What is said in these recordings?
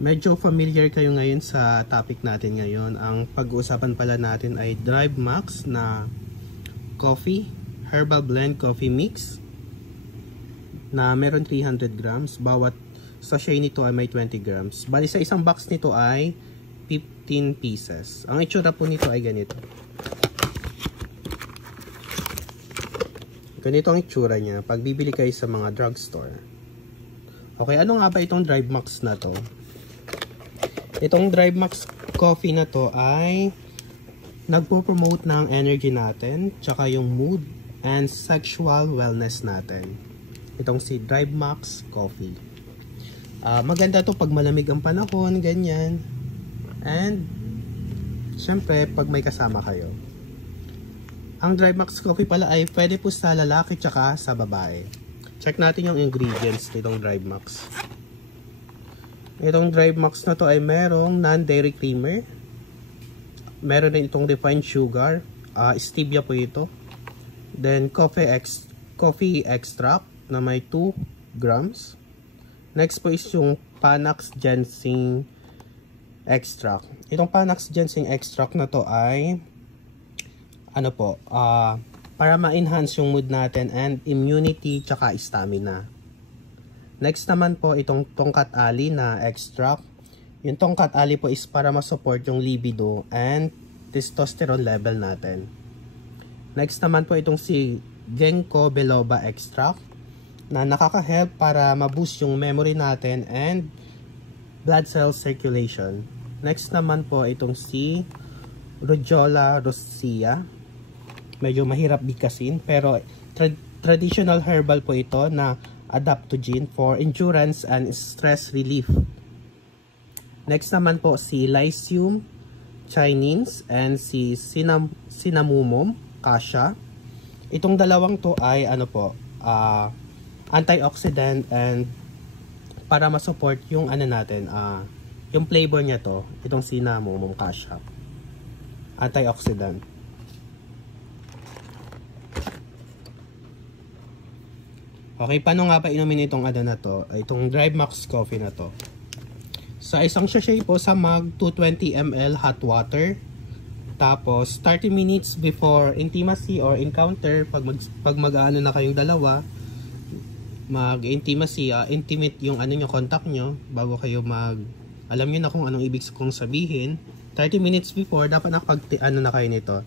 Medyo familiar kayo ngayon sa topic natin ngayon. Ang pag-uusapan pala natin ay Drive Max na coffee, herbal blend coffee mix na meron 300 grams. Bawat sachet nito ay may 20 grams. Bali sa isang box nito ay 15 pieces. Ang itsura po nito ay ganito. Ganito ang itsura niya pag bibili kayo sa mga drugstore. Okay, ano nga ba itong Drive Max na to? Itong Drive Max coffee na to ay nagpo-promote ng energy natin, tsaka yung mood and sexual wellness natin. Itong si Drive Max coffee. Maganda to pag malamig ang panahon, ganyan. And syempre pag may kasama kayo. Ang Drive Max coffee pala ay pwede po sa lalaki tsaka sa babae. Check natin yung ingredients nitong Drive Max. Itong Drive Max na to ay merong non-dairy creamer. Meron din itong refined sugar. Stevia po ito. Then coffee extract na may 2 grams. Next po is yung Panax ginseng extract. Itong Panax ginseng extract na to ay ano po, para ma-enhance yung mood natin and immunity tsaka stamina. Next naman po itong tongkat ali na extract. Yung tongkat ali po is para ma-support yung libido and testosterone level natin. Next naman po itong si ginkgo biloba extract na nakaka-help para ma-boost yung memory natin and blood cell circulation. Next naman po itong si Rhodiola rosea. Medyo mahirap bigkasin pero traditional herbal po ito na adaptogen for endurance and stress relief. Next naman po si Lycium chinense and si Cinnamomum cassia. Itong dalawang to ay ano po, antioxidant and para ma-support yung ano natin, yung flavor niya to, itong Cinnamomum cassia. Antioxidant. Okay, paano nga ba inumin itong ano na to? Itong Drive Max coffee na to. Sa isang sachet po sa mug, 220 ml hot water. Tapos 30 minutes before intimacy or encounter, pag mag-ano na kayong dalawa, mag-intimacy, intimate yung ano nyo, contact nyo, bago kayo alam nyo na kung anong ibig kong sabihin. 30 minutes before, dapat ano na kayo nito,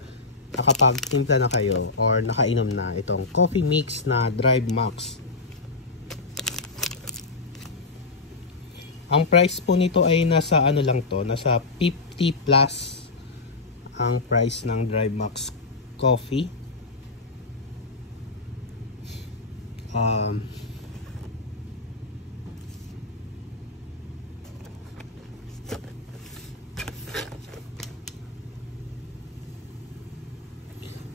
nakapagtimpla na kayo or nakainom na itong coffee mix na Drive Max. Ang price po nito ay nasa ano lang to, nasa 50 plus ang price ng Drive Max coffee.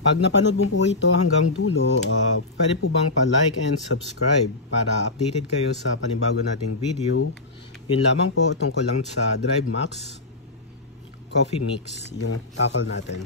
Pag napanood mo po ito hanggang dulo, pwede po bang pa-like and subscribe para updated kayo sa panibago nating video. Yun lamang po tungkol lang sa Drive Max Coffee Mix, yung tackle natin.